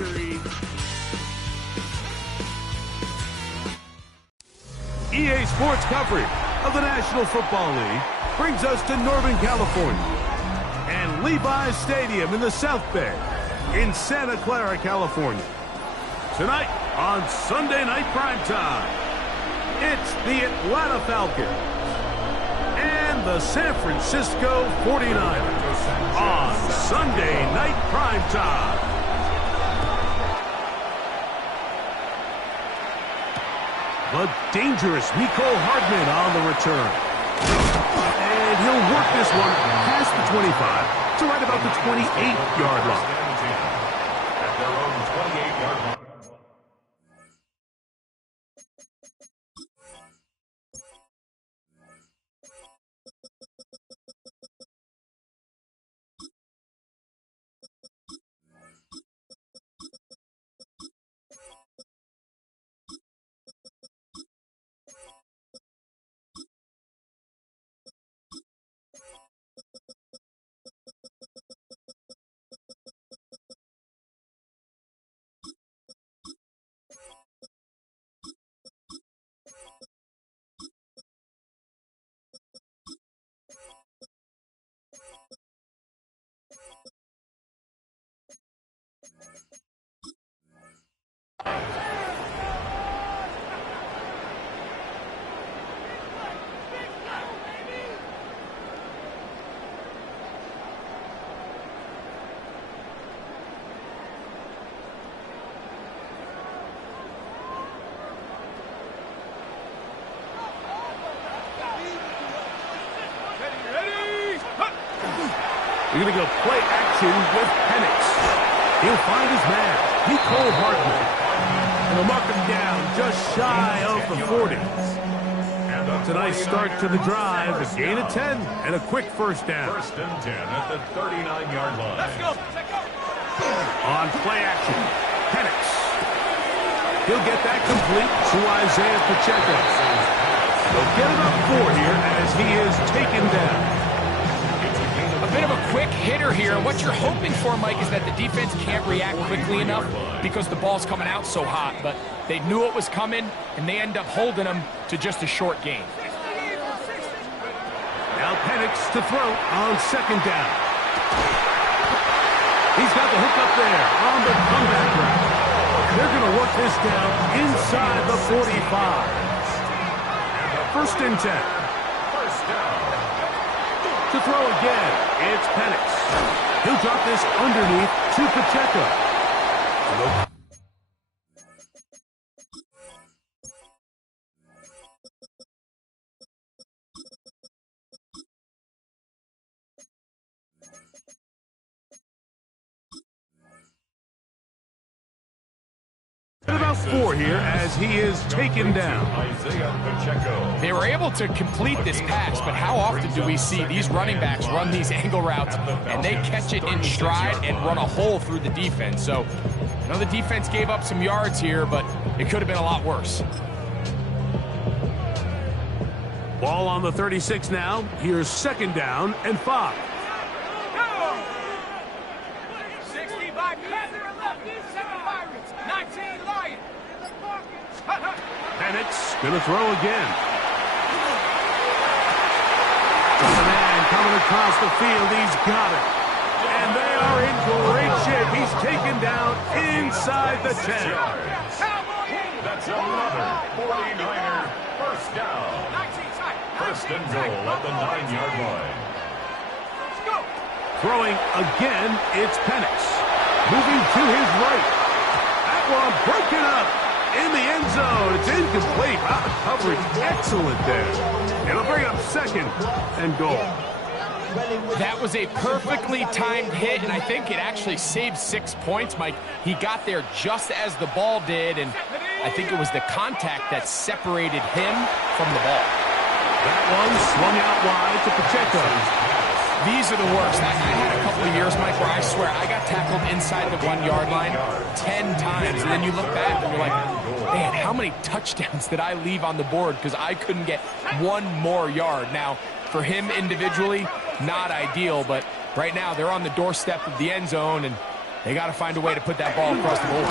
victory. EA Sports coverage of the National Football League brings us to Northern California and Levi's Stadium in the South Bay in Santa Clara, California. Tonight on Sunday Night Primetime, it's the Atlanta Falcons and the San Francisco 49ers on Sunday Night Primetime. The dangerous Mecole Hardman on the return. And he'll work this one past the 25 to right about the 28-yard line. At their own 28-yard line. You're going to go play action with Penix. He'll find his man, Mecole Hardman. And they'll mark him down just shy of the 40. It's a nice start to the drive, a gain of 10, and a quick first down. First and 10 at the 39-yard line. Let's go. On play action, Penix. He'll get that complete to Isaiah Pacheco. They'll get it up 4 here as he is taken down. A bit of a quick hitter here. What you're hoping for, Mike, is that the defense can't react quickly enough because the ball's coming out so hot. But they knew it was coming, and they end up holding them to just a short gain. Now Penix to throw on second down. He's got the hook up there on the comeback route. They're going to work this down inside the 45. First and 10. First down. To throw again, it's Penix. He'll drop this underneath to Pacheco. About 4 here as he is taken down. Isaiah Pacheco. They were able to complete this pass, but how often do we see these running backs run these angle routes and they catch it in stride and run a hole through the defense? So, I know the defense gave up some yards here, but it could have been a lot worse. Ball on the 36 now. Here's second down and 5. 65 Panther 11, 7 Pirates, 19 Lion. Penix going to throw again. Just a man coming across the field. He's got it. And they are in great shape. He's taken down inside the 10. That's another 49er first down. First and goal at the 9-yard line. Throwing again, it's Penix. Moving to his right. That one broken up in the end zone. It's incomplete. Out of coverage. Excellent there. It'll bring up second and goal. That was a perfectly timed hit, and I think it actually saved 6 points, Mike. He got there just as the ball did, and I think it was the contact that separated him from the ball. That one swung out wide to Pacheco. These are the worst. I had a couple of years, Mike, where I swear I got tackled inside the 1-yard line 10 times, and then you look back and you're like, man, how many touchdowns did I leave on the board because I couldn't get one more yard? Now, for him individually, not ideal, but right now they're on the doorstep of the end zone, and They got to find a way to put that ball across the board.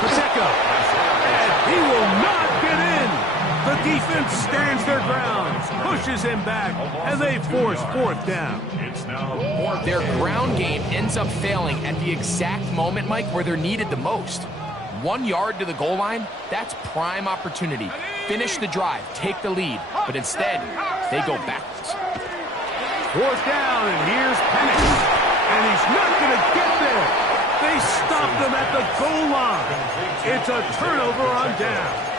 Pacheco, and he will not get in. The defense stands their ground, pushes him back, and they force fourth down. It's now fourth. Their ground game ends up failing at the exact moment, Mike, where they're needed the most. 1 yard to the goal line, that's prime opportunity. Finish the drive, take the lead, but instead, they go backwards. Fourth down, and here's Penix, and he's not going to get there. They stopped him at the goal line. It's a turnover on downs.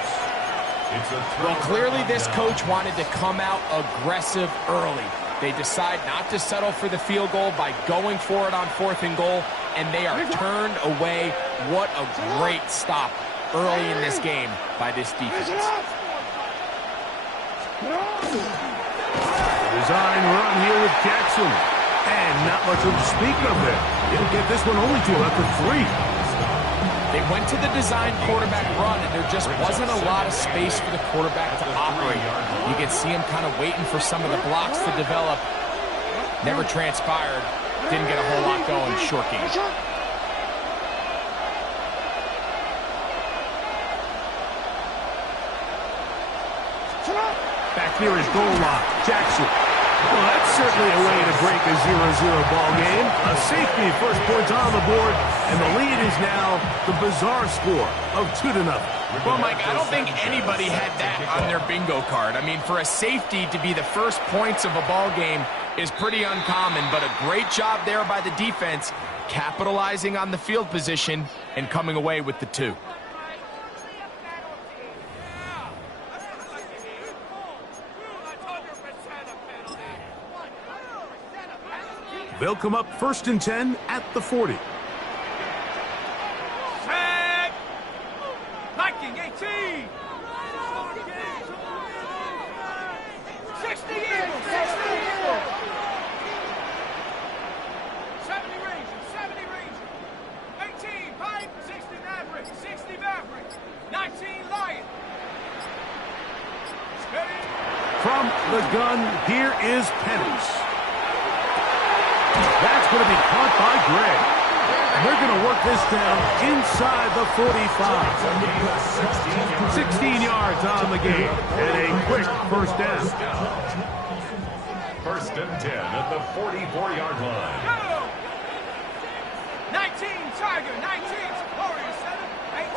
Well, clearly this coach wanted to come out aggressive early. They decide not to settle for the field goal by going for it on 4th and goal, and they are turned away. What a great stop early in this game by this defense. Design run here with Jackson. And not much to speak of there. He'll get this one only to him after 3. They went to the design quarterback run, and there just wasn't a lot of space for the quarterback to operate. You can see him kind of waiting for some of the blocks to develop. Never transpired. Didn't get a whole lot going. Short game. Back near his goal line, Jackson. Well, that's certainly a way to break a 0-0 ball game. A safety, first points on the board, and the lead is now the bizarre score of 2-0. Well, Mike, I don't think anybody had that on their bingo card. I mean, for a safety to be the first points of a ball game is pretty uncommon, but a great job there by the defense, capitalizing on the field position and coming away with the 2. They'll come up 1st and 10 at the 40. Set. Viking 18. 60 Eagles. 70 Rangers. 70 Rangers. 18 Pike. 60 Maverick. 60 Maverick. 19 Lion. Steady. From the gun, here is Penix. That's going to be caught by Gray. And they're going to work this down inside the 45. 16 yards on the game. And a quick first down. 1st and 10 at the 44-yard line. Go! 19 Tiger. 19 Warriors 7. 18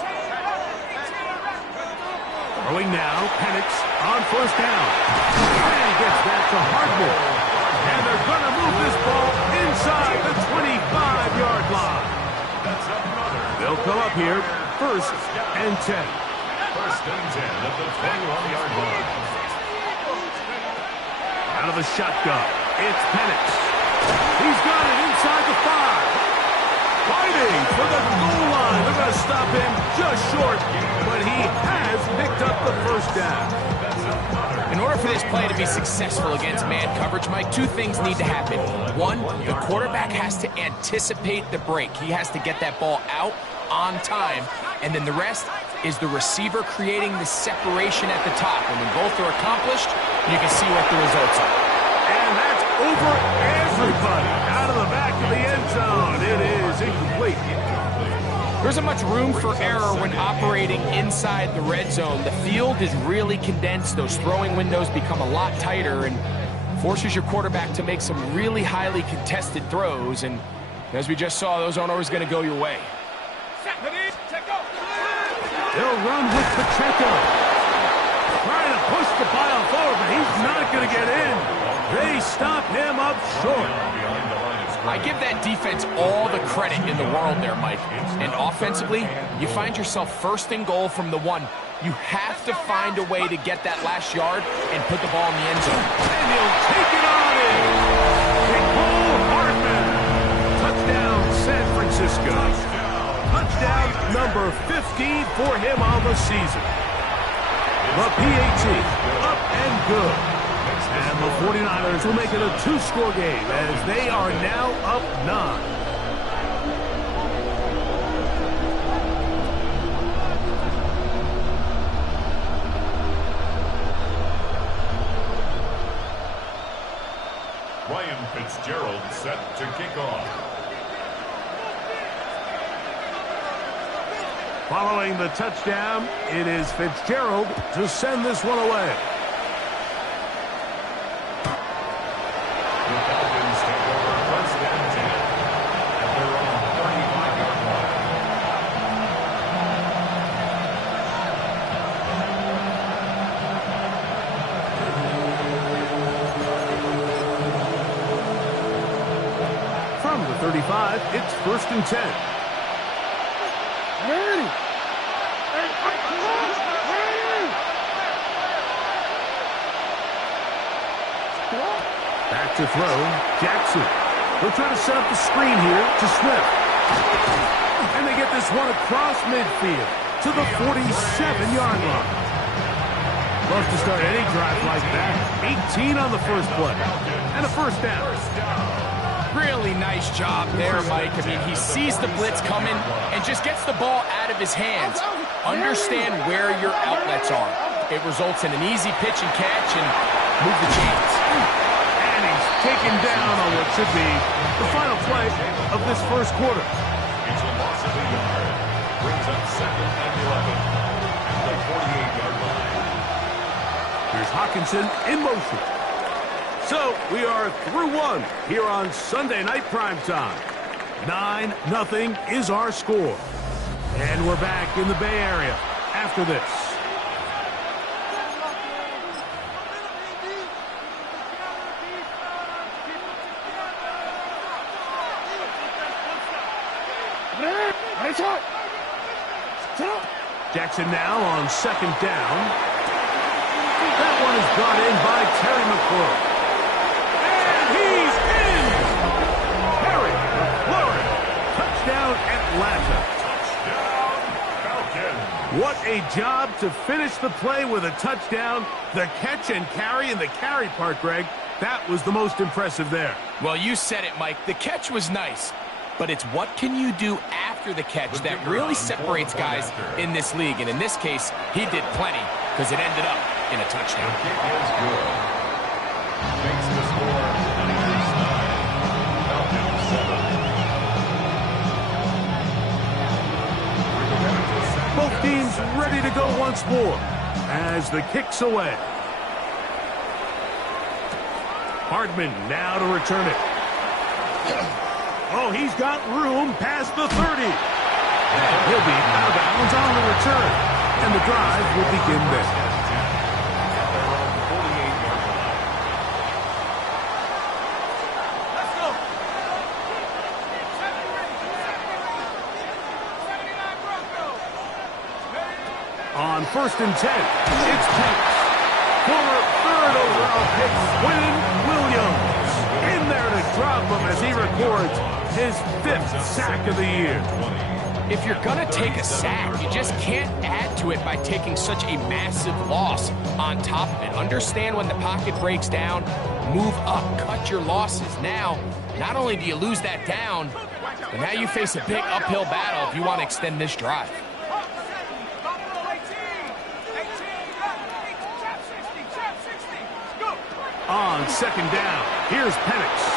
Throwing now, Penix on 1st down. And he gets that to Hardman. And they're going to move this ball inside the 25-yard line. They'll come up here, 1st and 10. 1st and 10 at the 21-yard line. Out of the shotgun, it's Penix. He's got it inside the 5. Fighting for the goal line. They're going to stop him just short, but he has picked up the 1st down. In order for this play to be successful against man coverage, Mike, 2 things need to happen. 1, the quarterback has to anticipate the break. He has to get that ball out on time. And then the rest is the receiver creating the separation at the top. And when both are accomplished, you can see what the results are. And that's over everybody. Out of the back of the end zone. It is incomplete. There isn't much room for error when operating inside the red zone. The field is really condensed. Those throwing windows become a lot tighter and forces your quarterback to make some really highly contested throws. And as we just saw, those aren't always going to go your way. They'll run with Pacheco. Trying to push the pile forward, but he's not going to get in. They stop him up short. I give that defense all the credit in the world there, Mike. And offensively, you find yourself 1st and goal from the 1. You have to find a way to get that last yard and put the ball in the end zone. And he'll take it on in. Nicole Hardman. Touchdown, San Francisco. Touchdown number 15 for him on the season. The PAT, up and good. And the 49ers will make it a 2-score game as they are now up 9. Ryan Fitzgerald set to kick off. Following the touchdown, it is Fitzgerald to send this one away. The Falcons take over 1st and 10 at their own 35-yard line. From the 35, it's 1st and 10. Back to throw, Jackson. They'll try to set up the screen here to Swift. And they get this one across midfield to the 47-yard line. Love to start any drive like that. 18 on the first play. And a 1st down. Really nice job there, Mike. I mean, he sees the blitz coming and just gets the ball out of his hands. Understand where your outlets are. It results in an easy pitch and catch and move the chains. And he's taken down on what should be the final play of this first quarter. It's a loss of a yard. Brings up 2nd and 11 at the 48-yard line. Here's Hockenson in motion. So we are through one here on Sunday Night Primetime. 9-0 is our score. And we're back in the Bay Area after this. Jackson now on 2nd down. That one is brought in by Terry McLaurin. And he's in! Terry McLaurin. Touchdown Atlanta. Touchdown Falcons. What a job to finish the play with a touchdown. The catch and carry, and the carry part, Greg, that was the most impressive there. Well, you said it, Mike. The catch was nice, but it's what can you do after the catch that really separates guys in this league. And in this case, he did plenty because it ended up in a touchdown. The kick is good. Makes the score Niners 9, Falcons 7. Both teams ready to go once more as the kick's away. Hardman now to return it. Oh, he's got room past the 30. And he'll be out of bounds on the return. And the drive will begin there. Let's go. 79 Broncos. On 1st and 10, it's Penix. Former 3rd overall pick, Quinn Williams. In there to drop him as he records his 5th sack of the year. If you're going to take a sack, you just can't add to it by taking such a massive loss on top of it. Understand when the pocket breaks down, move up, cut your losses. Now, not only do you lose that down, but now you face a big uphill battle if you want to extend this drive. On 2nd down, here's Penix.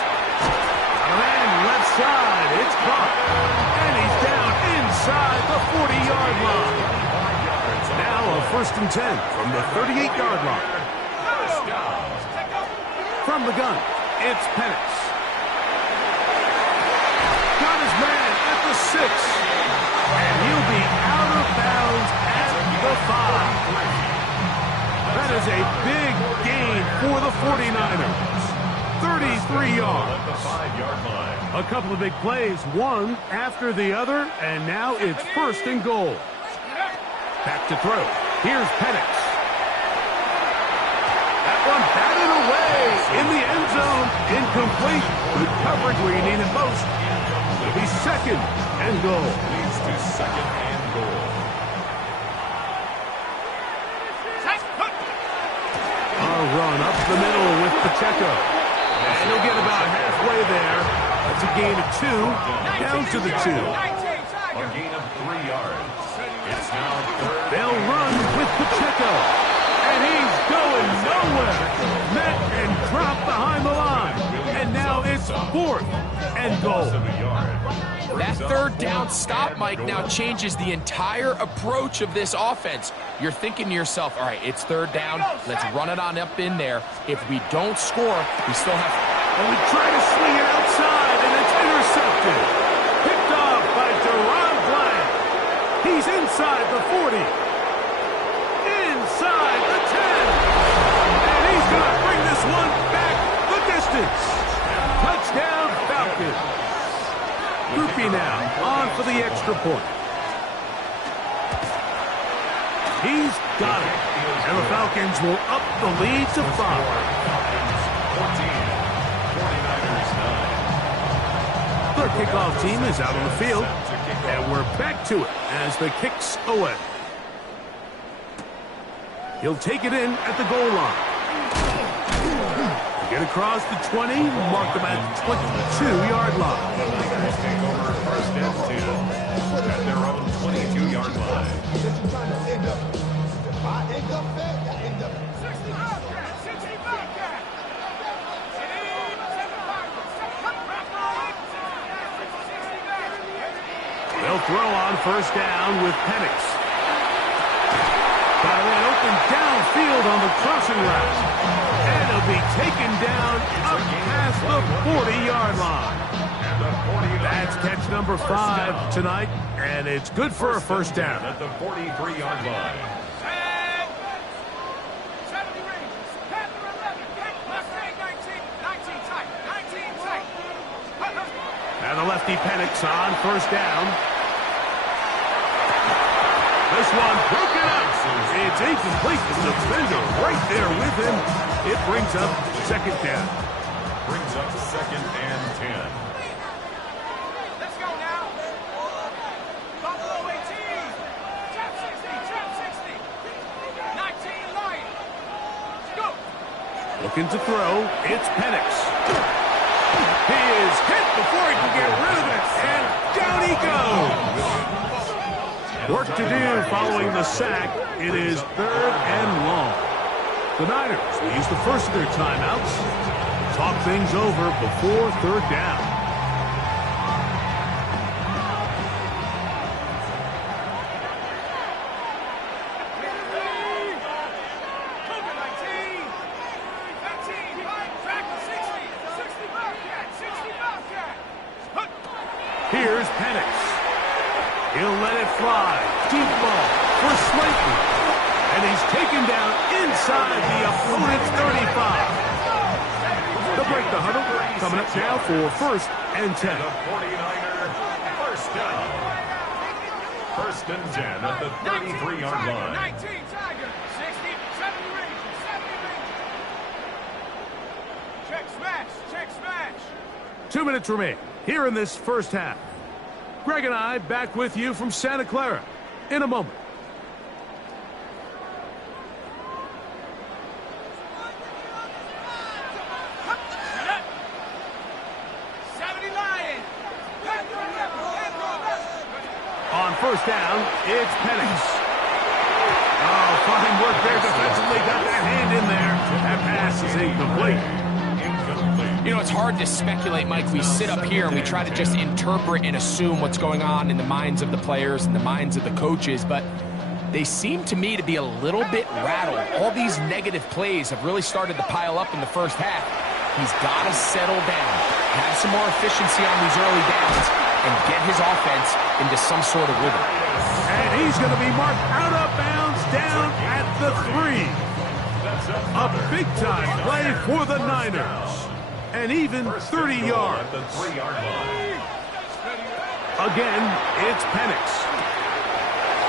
And left side, it's caught. And he's down inside the 40-yard line. Now a 1st and 10 from the 38-yard line. From the gun, it's Penix. Got his man at the 6. And he'll be out of bounds at the 5. That is a big gain for the 49ers. 33 yards. At the 5-yard line. A couple of big plays, one after the other, and now it's 1st and goal. Back to throw. Here's Penix. That one batted away in the end zone. Incomplete. Good coverage where you need it most. It'll be 2nd and goal. Leads to 2nd and goal. A run up the middle with Pacheco. And he'll get about halfway there. That's a gain of 2, down to the 2. A gain of 3 yards. It's now 3rd. They'll run with Pacheco. And he's going nowhere. Met and dropped behind the line. And now it's 4th and goal. That third down stop, Mike, now changes the entire approach of this offense. You're thinking to yourself, all right, it's third down. Let's run it on up in there. If we don't score, we still have... And we try to swing it outside, and it's intercepted. Picked off by Deron Bland. He's inside the 40. Inside the 10. And he's going to bring this one back the distance. Touchdown, Falcons. Groupie now, on for the extra point. He's got it. And the Falcons will up the lead to 5. 49ers 9. Their kickoff team is out on the field. And we're back to it as the kick's away. He'll take it in at the goal line. Get across the 20, mark them at the 22-yard line. Take over first and 10 at their own 22-yard line. 65 cat. They'll throw on first down with Penix. Got that open downfield on the crossing route. And it'll be taken down up past the 40-yard line. That's catch number 5 tonight, and it's good for a first down. At the 43-yard line. 70 Rangers. Panther 11. Mustang 19 tight. 19 tight. And the lefty Penix on first down. This one broken up. It's incomplete. The defender right there with him. It brings up second down. Brings up second and 10. Let's go now. Buffalo 18. Trap 60. 19 Lions. Go. Looking to throw. It's Penix. He is hit before he can get rid of it. And down he goes. Work to do following the sack. It is third and long. The Niners will use the first of their timeouts. Talk things over before third down. Here's Penix. He'll let it fly. Deep ball for Slayton. And he's taken down inside the opponent's 35. They'll break the huddle. Coming up now for first and 10. The 49er first down. First and 10 at the 33-yard line. 19 Tigers. 60, 70 Rangers. 70 Rangers. Check smash. Check smash. 2 minutes remain here in this first half. Greg and I back with you from Santa Clara in a moment. On first down, it's Penix. Oh, fine work there defensively. Got that hand in there. That pass is incomplete. You know, it's hard to speculate, Mike. We sit up here and we try to just interpret and assume what's going on in the minds of the players and the minds of the coaches, but they seem to me to be a little bit rattled. All these negative plays have really started to pile up in the first half. He's got to settle down, have some more efficiency on these early downs, and get his offense into some sort of rhythm. And he's going to be marked out of bounds down at the 3. A big-time play for the Niners. And even 30 yards. At the 3-yard line. Again, it's Penix.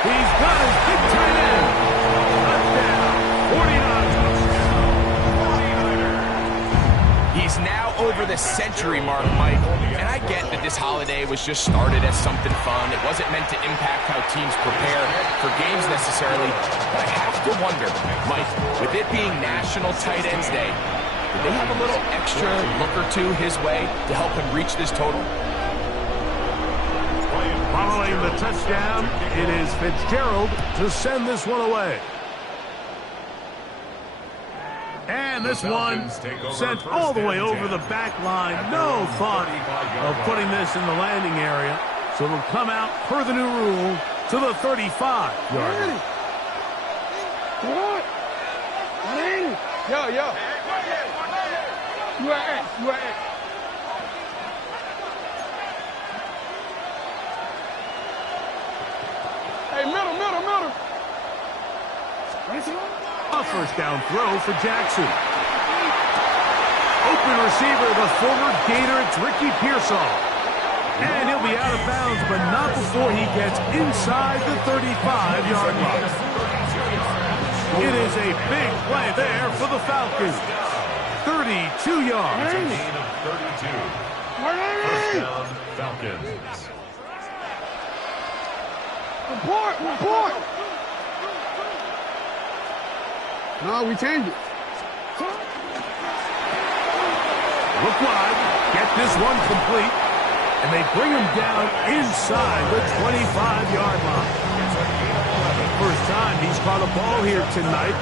He's got his big tight end. Touchdown, 49ers. He's now over the century mark, Mike. And I get that this holiday was just started as something fun. It wasn't meant to impact how teams prepare for games necessarily. But I have to wonder, Mike, with it being National Tight Ends Day, did they have a little extra look or two his way to help him reach this total? Following the touchdown, it is Fitzgerald to send this one away. And this one sent all the way over the back line. No thought of putting this in the landing area. So they'll come out per the new rule to the 35-yard line. Yo. You are X. Hey, middle. A first down throw for Jackson. Open receiver, the former Gator, it's Ricky Pearsall. And he'll be out of bounds, but not before he gets inside the 35-yard line. It is a big play there for the Falcons. 32 yards. A gain of 32. First down, Falcons. Report. No, we changed it. Look wide, get this one complete, and they bring him down inside the 25-yard line. First time he's caught a ball here tonight,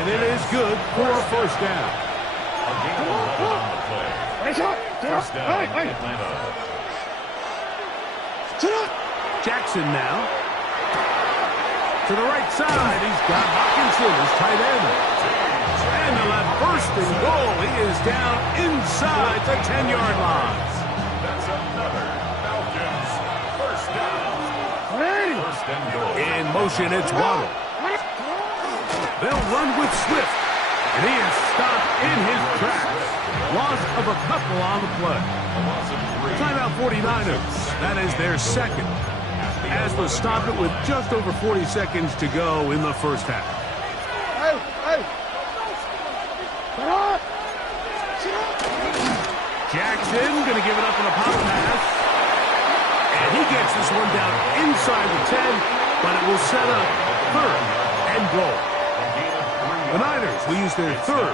and it is good for a first down. A gain of 11 on the play. First down, Atlanta. Jackson now. To the right side, he's got Hockenson as tight end. And they'll have first and goal. He is down inside the 10-yard line. That's another Falcons first down. First and goal. In motion, it's Waddle. They'll run with Swift. And he is stopped in his tracks. Loss of a couple on the play. A loss of 3. Timeout 49ers. That is their second. As they'll stop it with just over 40 seconds to go in the first half. Hey. Jackson going to give it up on a pop pass. And he gets this one down inside the 10, but it will set up third and goal. The Niners will use their third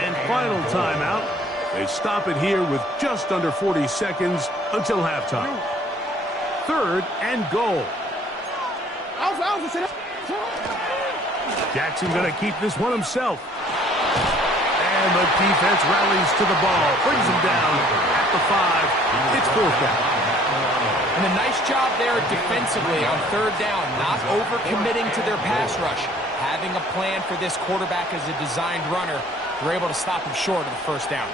and final timeout. They stop it here with just under 40 seconds until halftime. Third and goal. Jackson going to keep this one himself. And the defense rallies to the ball, brings him down at the 5. It's fourth down. And a nice job there defensively on third down, not overcommitting to their pass rush. Having a plan for this quarterback as a designed runner, they're able to stop him short of the first down.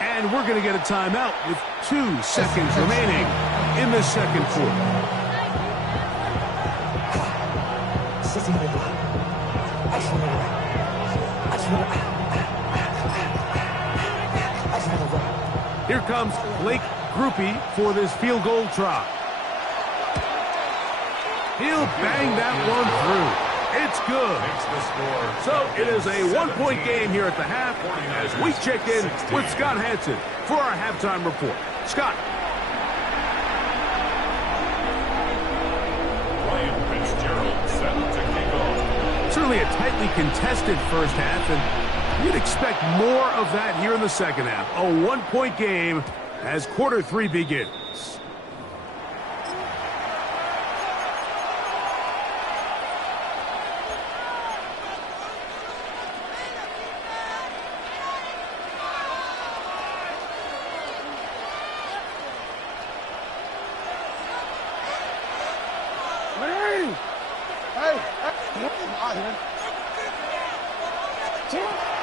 And we're going to get a timeout with 2 seconds remaining in the second quarter. Here comes Blake Grupe for this field goal try. He'll bang that one through. It's good. So it is a 1-point game here at the half as we check in with Scott Hanson for our halftime report. Scott. Ryan Fitzgerald set to kick off. Certainly a tightly contested first half, and you'd expect more of that here in the second half. A 1-point game as quarter 3 begins.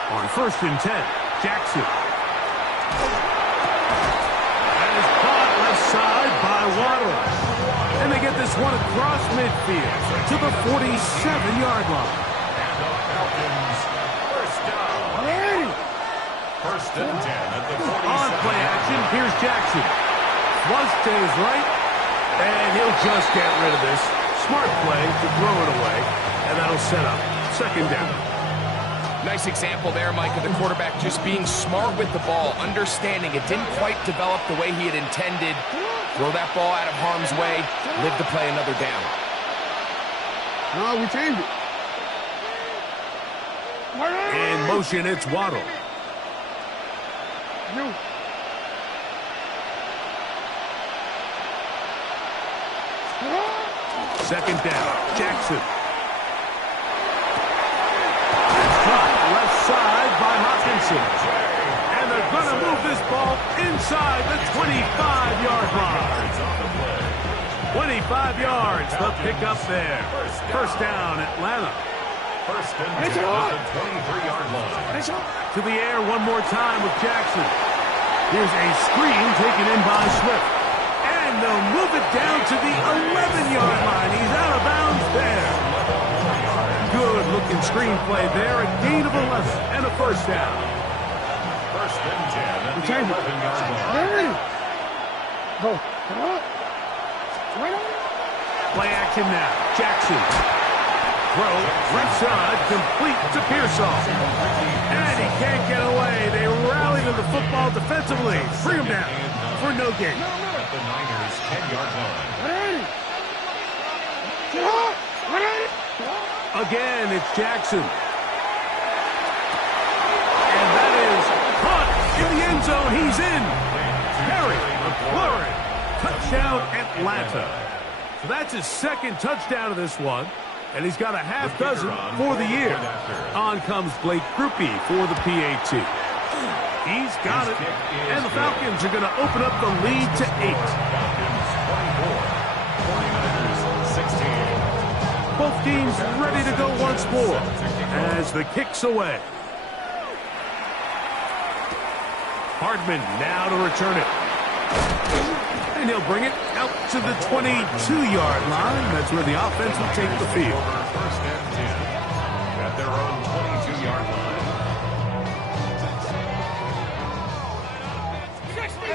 On first and 10, Jackson. That is caught left side by Waddle. And they get this one across midfield to the 47-yard line. And the Falcons first down. First and 10 at the 47. On play action, here's Jackson. Flush to his right, and he'll just get rid of this. Smart play to throw it away, and that'll set up second down. Nice example there, Mike, of the quarterback just being smart with the ball, understanding it didn't quite develop the way he had intended. Throw that ball out of harm's way, live to play another down. No, we changed it. In motion, it's Waddle. Second down. Jackson. Shot left side by Hawkinson. And they're going to move this ball inside the 25-yard line. 25 yards, the pickup there. First down, Atlanta. First and 10 at the 23-yard line. To the air one more time with Jackson. Here's a screen taken in by Swift. And they'll move it down to the 11-yard line. He's out of bounds there. Good-looking screen play there. A gain of 11 and a first down. First and 10 at the 11-yard line. Go. Come on. Play action now. Jackson. Throw, left side, complete to Pearsall. And he can't get away. They rally to the football defensively. Bring him down for no gain. At the Niners' 10-yard line. Again, it's Jackson. And that is caught in the end zone. He's in. Harry McLaurin. Touchdown, Atlanta. So that's his second touchdown of this one. And he's got a half dozen for the year. On comes Blake Grupe for the PAT. He's got it. And the Falcons are going to open up the lead to 8. 49ers 16. Both teams ready to go once more as the kick's away. Hardman now to return it. And he'll bring it out to the 22-yard line. That's where the offense will take the field. First and 10 at their own 22-yard line. 60.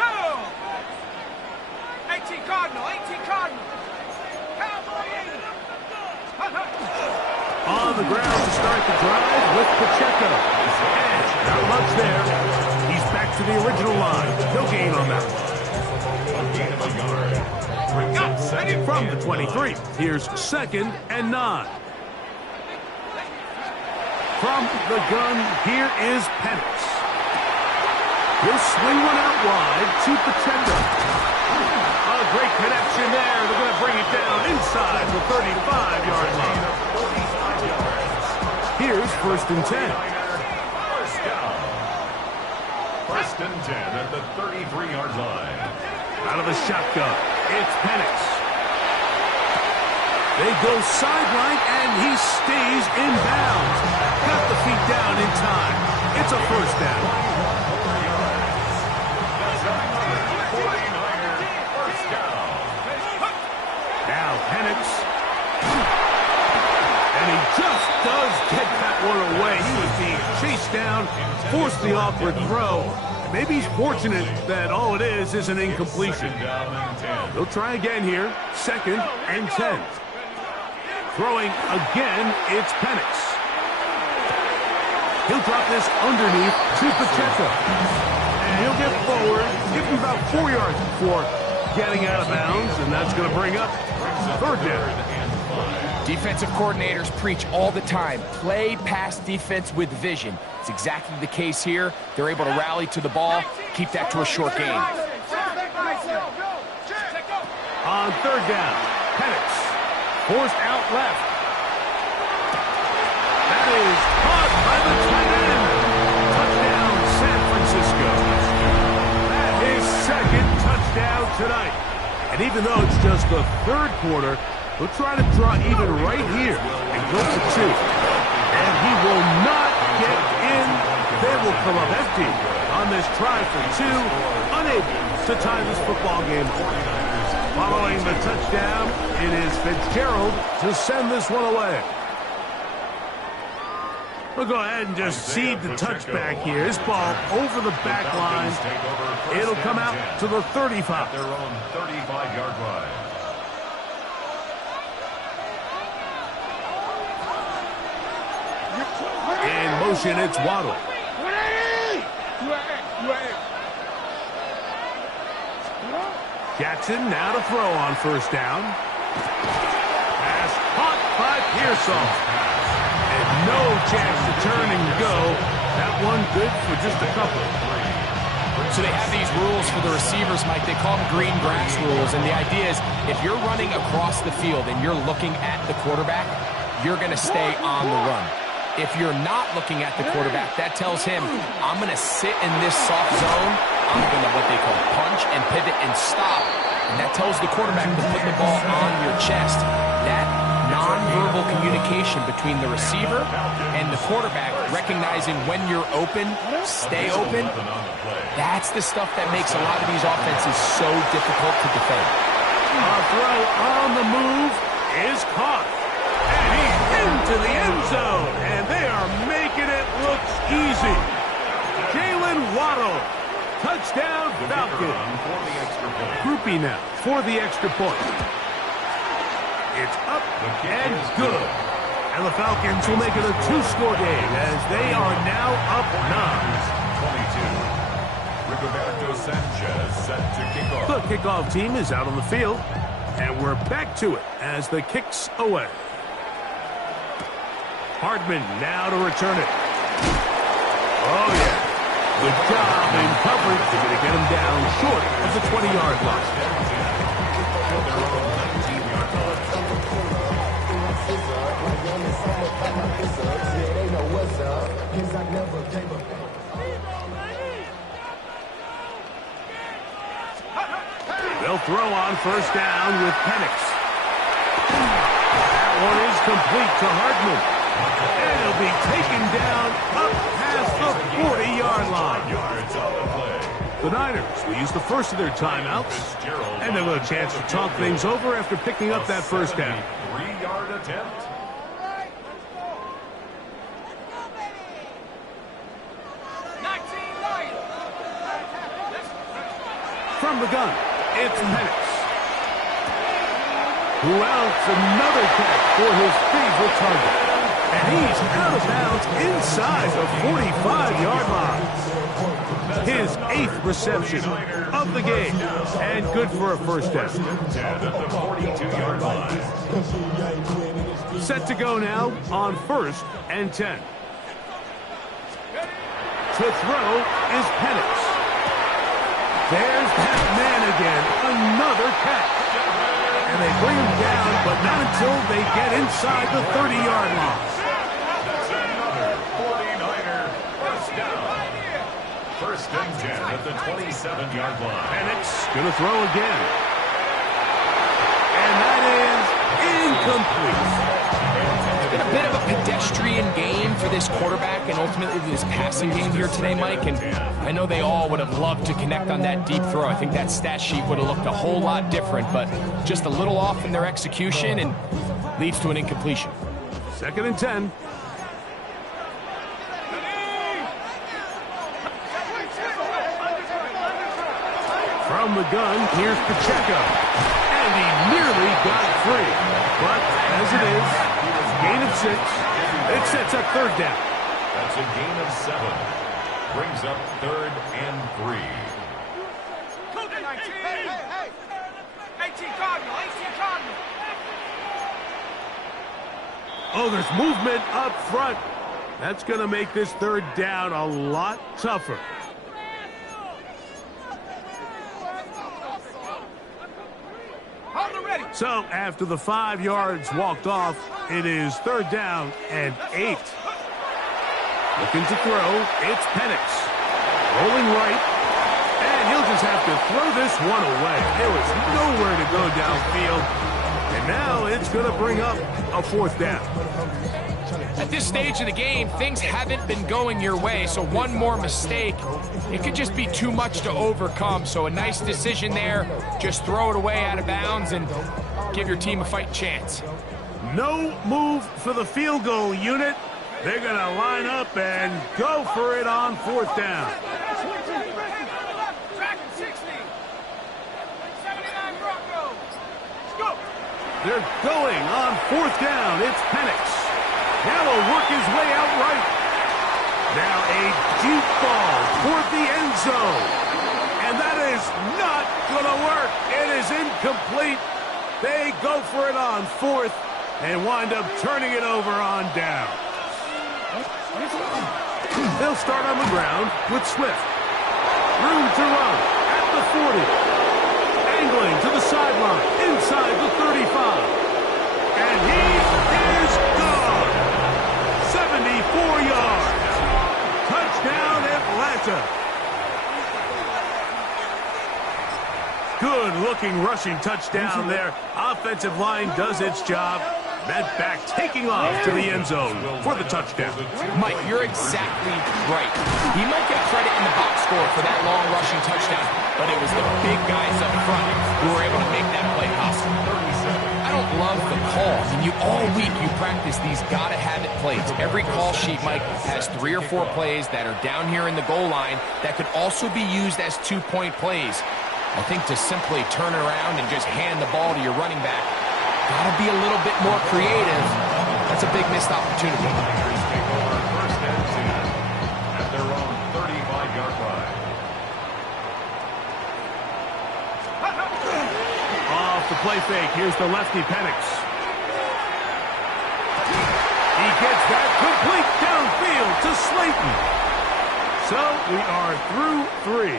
Go! 18 Cardinal. Cowboy 80. On the ground to start the drive with Pacheco. And not much there. He's back to the original line. No gain on that one. A gain of a yard. From the 23, here's 2nd and 9. From the gun, here is Penix. He'll swing one out wide to Pacheco. A great connection there. They're going to bring it down inside the 35-yard line. Here's 1st and 10. First down. First and 10 at the 33-yard line. Out of the shotgun, it's Penix. They go sideline, and he stays in bounds. Got the feet down in time. It's a first down. 49ers first down. Now Penix. And he just does get that one away. He was being chased down, forced the awkward throw. Maybe he's fortunate that all it is an incompletion. Down and 10. They'll try again here. 2nd and 10. Throwing again, it's Penix. He'll drop this underneath to Pacheco. And he'll get forward, give him about 4 yards before getting out of bounds, and that's going to bring up 3rd down. Defensive coordinators preach all the time, play pass defense with vision. It's exactly the case here. They're able to rally to the ball, keep that to a short gain. On 3rd down, Penix forced out left. That is caught by the tight end. Touchdown, San Francisco. That is 2nd touchdown tonight. And even though it's just the 3rd quarter, we'll try to draw even right here and go for 2. And he will not get in. They will come up empty on this try for 2. Unable to tie this football game. Following the touchdown, it is Fitzgerald to send this one away. We'll go ahead and just cede the touchback here. This ball over the back line. It'll come out to the 35. Their own 35-yard line. In motion, it's Waddle. Jackson now to throw on 1st down. Pass caught by Pearsall. And no chance to turn and go. That one good for just a couple. So they have these rules for the receivers, Mike. They call them green grass rules. And the idea is if you're running across the field and you're looking at the quarterback, you're going to stay on the run. If you're not looking at the quarterback, that tells him, I'm going to sit in this soft zone. I'm going to what they call punch and pivot and stop. And that tells the quarterback to put the ball on your chest. That nonverbal communication between the receiver and the quarterback, recognizing when you're open, stay open, that's the stuff that makes a lot of these offenses so difficult to defend. A throw on the move is caught. And he's into the end zone. And they are making it look easy. Jalen Waddle. Touchdown, Falcons. Groupie now for the extra point. It's up and good. And the Falcons will make it a two-score game as they are now up 9. 22. Rigoberto Sanchez set to kick off. The kickoff team is out on the field. And we're back to it as the kick's away. Hardman now to return it. Oh, yeah. Good job in coverage to get him down short of the 20-yard line. They'll throw on first down with Penix. That one is complete to Hardman. And he'll be taken down up past the 40-yard line. The Niners will use the first of their timeouts, and they'll have a chance to talk things over after picking up that first down. 3-yard attempt. From the gun, it's Penix. Who else? Another catch for his favorite target. And he's out of bounds inside the 45-yard line. His 8th reception of the game. And good for a first down. At the 42-yard line. Set to go now on 1st and 10. To throw is Penix. There's that man again. Another catch. And they bring him down, but not until they get inside the 30-yard line. That's another 49er first down. 1st and 10 at the 27-yard line. Penix going to throw again. And that is incomplete. Been a bit of a pedestrian game for this quarterback and ultimately this passing game here today, Mike. And I know they all would have loved to connect on that deep throw. I think that stat sheet would have looked a whole lot different, but just a little off in their execution and leads to an incompletion. 2nd and 10. From the gun, here's Pacheco. And he nearly got free. But as it is, gain of 6. It sets up 3rd down. That's a gain of 7. Brings up 3rd and 3. 18 Cardinal, 18 Cardinal. Oh, there's movement up front. That's going to make this 3rd down a lot tougher. So after the 5 yards walked off, it is 3rd down and 8. Looking to throw, it's Penix. Rolling right, and he'll just have to throw this one away. There was nowhere to go downfield, and now it's going to bring up a 4th down. At this stage of the game, things haven't been going your way, so one more mistake, it could just be too much to overcome. So a nice decision there, just throw it away out of bounds and give your team a fighting chance. No move for the field goal unit. They're going to line up and go for it on 4th down. They're going on 4th down. It's Penix. Now he'll work his way out right. Now a deep ball toward the end zone. And that is not going to work. It is incomplete. They go for it on 4th and wind up turning it over on down. They'll start on the ground with Swift. room to run at the 40. Angling to the sideline, inside the 35. And he is gone. 74 yards. Touchdown, Atlanta. Good-looking rushing touchdown there. Offensive line does its job. That back taking off to the end zone for the touchdown. Mike, you're exactly right. He might get credit in the box score for that long rushing touchdown, but it was the big guys up front who were able to make that play possible. I don't love the call. I mean, all week you practice these gotta-have-it plays. Every call sheet, Mike, has 3 or 4 plays that are down here in the goal line that could also be used as 2-point plays. I think to simply turn around and just hand the ball to your running back, gotta be a little bit more creative. That's a big missed opportunity. Take over first and 10 at their own 35-yard line. Off the play fake. Here's the lefty, Penix. He gets that complete downfield to Slayton. So we are through 3.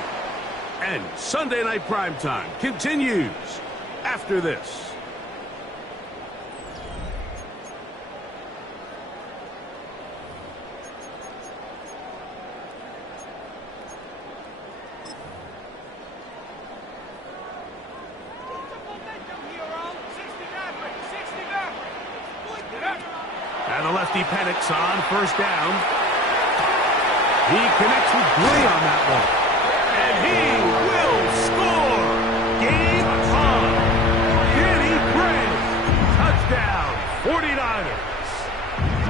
And Sunday Night Primetime continues after this. And the lefty Penix on first down. He connects with Gray on that one. And he will score. Game on. Danny Gray. Touchdown. 49ers.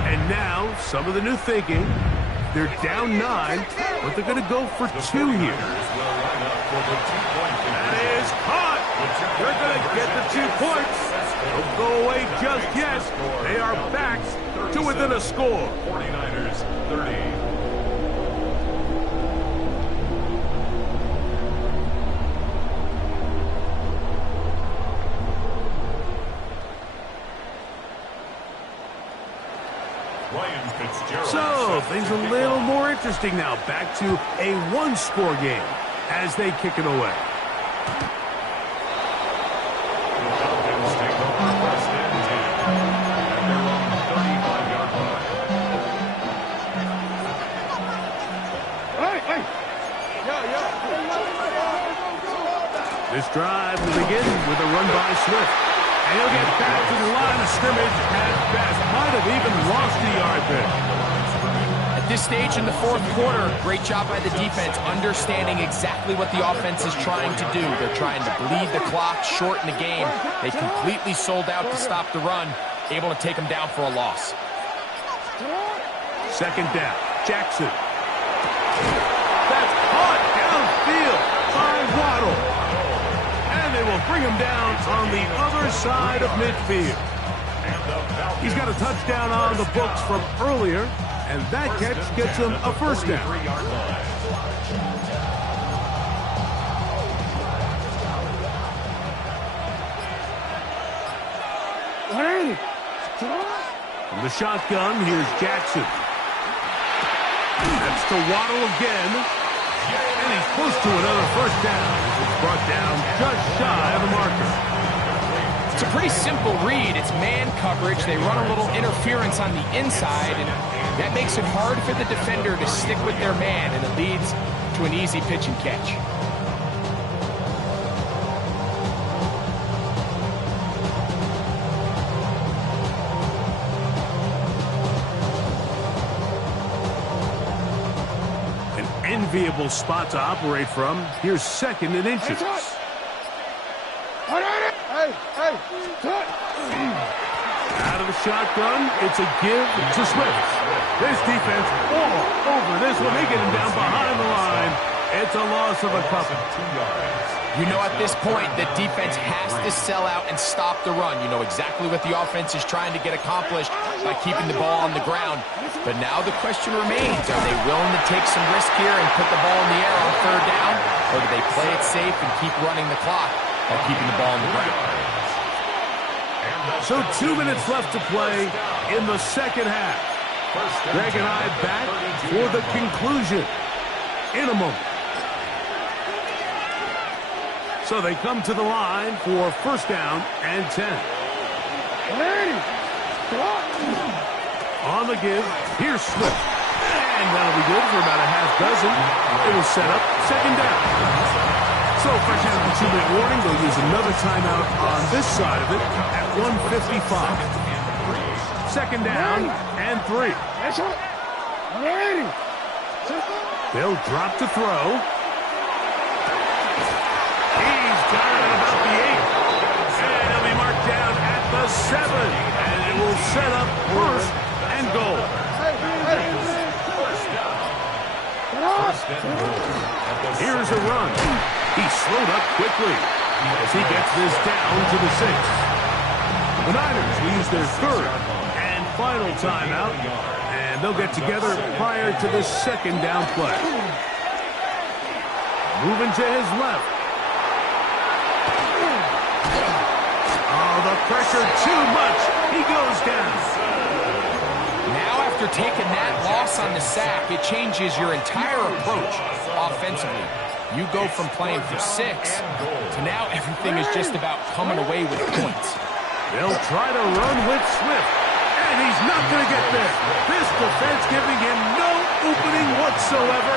And now some of the new thinking. They're down 9, but they're going to go for 2 here. That is caught. They're going to get the 2 points. Don't go away just yet. They are back to within a score. 49ers 30. So, things a little more interesting now. Back to a 1-score game as they kick it away. This drive will begin with a run by Swift. And he'll get back to the line of scrimmage at best. Might have even lost a yard there. At this stage in the 4th quarter, great job by the defense understanding exactly what the offense is trying to do. They're trying to bleed the clock, shorten the game. They completely sold out to stop the run, able to take them down for a loss. Second down, Jackson. That's caught downfield by Waddle. And they will bring him down on the other side of midfield. He's got a touchdown on the books from earlier, and that catch gets him a first down. From the shotgun, here's Jackson. That's to Waddle again. And he's close to another first down. It's brought down just shy of the marker. It's a pretty simple read. It's man coverage. They run a little interference on the inside, and that makes it hard for the defender to stick with their man, and it leads to an easy pitch and catch. Enviable spot to operate from. Here's 2nd and inches. Out of the shotgun, it's a give to Swift. This defense all over this one. They get him down behind the line. It's a loss of a couple. You know, at this point, the defense has to sell out and stop the run. You know exactly what the offense is trying to get accomplished by keeping the ball on the ground. But now the question remains, are they willing to take some risk here and put the ball in the air on 3rd down? Or do they play it safe and keep running the clock by keeping the ball on the ground? So 2 minutes left to play in the 2nd half. Greg and I back for the conclusion in a moment. So they come to the line for first down and 10. On the give, here's Swift. And that'll be good for about a half dozen. It will set up second down. So fresh out of the 2-minute warning, they'll use another timeout on this side of it at 1:55. Second down and 3. They'll drop to throw. He's got it at about the 8. And he'll be marked down at the 7. And it will set up first and goal. Here's a run. He slowed up quickly as he gets this down to the 6. The Niners will use their third and final timeout, and they'll get together prior to the second down play. Moving to his left. Oh, the pressure too much. He goes down. Now after taking that loss on the sack, it changes your entire approach offensively. You go from playing for 6 to now everything is just about coming away with points. They'll try to run with Swift, and he's not going to get there. This defense giving him no opening whatsoever.